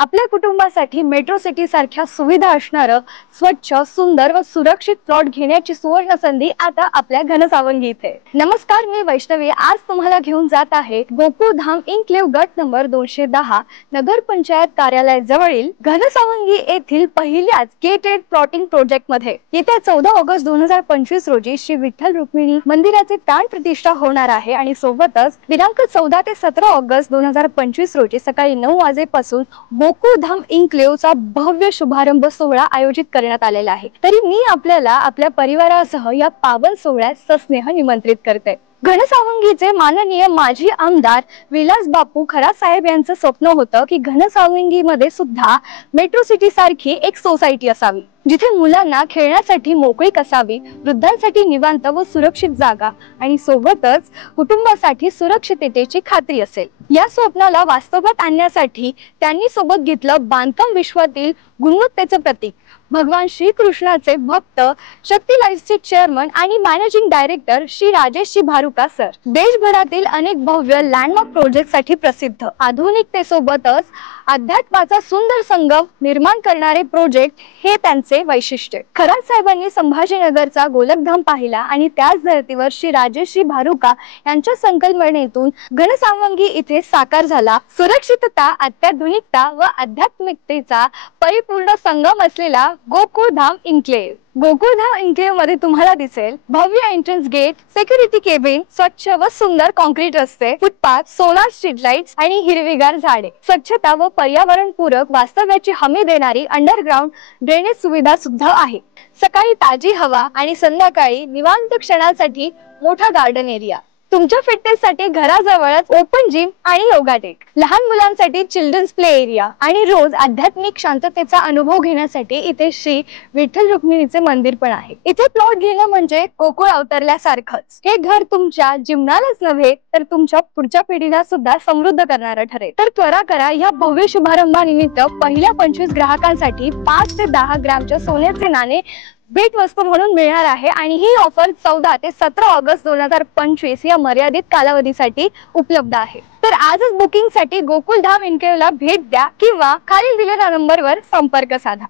आपल्या कुटुंबासाठी metro city सारख्या सुविधा असणारं स्वच्छ, सुंदर व सुरक्षित प्लॉट घेण्याची सुवर्ण संधी आता आपल्या घनसावंगी इथे। नमस्कार, मी वैष्णवी आज तुम्हाला घेऊन जात आहे गोकुळधाम इन्क्लेव्ह गट नंबर 210 नगर पंचायत कार्यालय जवळील घनसावंगी येथील पहिल्याच गेटेड प्लॉटिंग प्रोजेक्ट मध्ये। येत्या 14 ऑगस्ट 2025 रोजी श्री विठ्ठल रुक्मिणी मंदिराचे प्राण प्रतिष्ठा होणार आहे आणि सोबतच दिनांक 14 ते 17 ऑगस्ट 2025 रोजी सकाळी 9 वाजेपासून गोकुळधाम इन्क्लेव्हचा भव्य शुभारंभ सोहळा आयोजित करण्यात आलेला आहे। तरी मी आपल्याला आपल्या परिवारासह या पावन सोहळ्यात सस्नेह निमंत्रित करते। घनसावंगीचे माननीय माजी आमदार विलास बापू खरात साहेब यांचं स्वप्न होतं की घनसावंगीमध्ये सुद्धा मेट्रो सिटी सारखी एक सोसायटी असावी, जिथे मुलांना खेळण्यासाठी मोकळीक असावी, वृद्धांसाठी निवांत व सुरक्षित जागा आणि सोबतच कुटुंबासाठी सुरक्षिततेची खात्री असेल। या स्वप्नाला वास्तवात आणण्यासाठी त्यांनी सोबत घेतलं बांधकाम विश्वातील गुणवत्तेचं प्रतीक भगवान श्रीकृष्णाचे भक्त शक्ती लाईफचे चेअरमन आणि managing director Shri Rajeshji Bharuka sir. देशभरातील अनेक भव्य लँडमार्क प्रोजेक्टसाठी प्रसिद्ध, आधुनिकतेसोबतच अध्यात्माचा सुंदर संगम निर्माण करणारे प्रोजेक्ट हे त्यांचे वैशिष्ट्य। खरात साहेबांनी संभाजीनगरचा गोलकधाम पाहिला आणि त्याच धर्तीवर श्री राजेशजी भारुका यांच्या संकल्पनेतून घनसावंगी इथे साकार झाला सुरक्षितता, अत्याधुनिकता व आध्यात्मिकतेचा परिपूर्ण संगम असलेला गोकुळधाम इन्क्लेव्ह। गोकुळधाम इन्क्लेव्ह मध्ये तुम्हाला दिसेल भव्य एंट्रन्स गेट, सिक्युरिटी केबिन, स्वच्छ व सुंदर कॉन्क्रीट रस्ते, फुटपाथ, सोलार स्ट्रीट लाईट्स आणि हिरवीगार झाडे, स्वच्छता व पर्यावरण पूरक वास्तव्याची हमी देणारी अंडरग्राउंड ड्रेनेज सुविधा सुद्धा आहे। सकाळी ताजी हवा आणि संध्याकाळी निवांत क्षणासाठी मोठा गार्डन एरिया। तुमच्या फिटनेससाठी घराजवळच ओपन जिम आणि योगा डेक, लहान मुलांसाठी चिल्ड्रन्स प्ले एरिया आणि रोज आध्यात्मिक शांततेचा अनुभव घेण्यासाठी इथे श्री विठ्ठल रुक्मिणीचे मंदिर पण आहे। इथे प्लॉट घेणं म्हणजे गोकुळ अवतरल्यासारखंच। हे घर तुमच्या जीवनालाच नव्हे तर तुमच्या पुढच्या पिढीला सुद्धा समृद्ध करणारं ठरेल। तर त्वरा करा, या भव्य शुभारंभानिमित्त पहिल्या 25 ग्राहकांसाठी 5 ते 10 ग्रॅमच्या सोन्याचे नाणे भेट वस्तू म्हणून मिळणार आहे आणि ही ऑफर 14 ते 17 ऑगस्ट 2025 या मर्यादित कालावधीसाठी उपलब्ध आहे। तर आजच बुकिंग साठी गोकुळधाम इन्क्लेव्हला भेट द्या किंवा खाली दिलेल्या नंबरवर संपर्क साधा।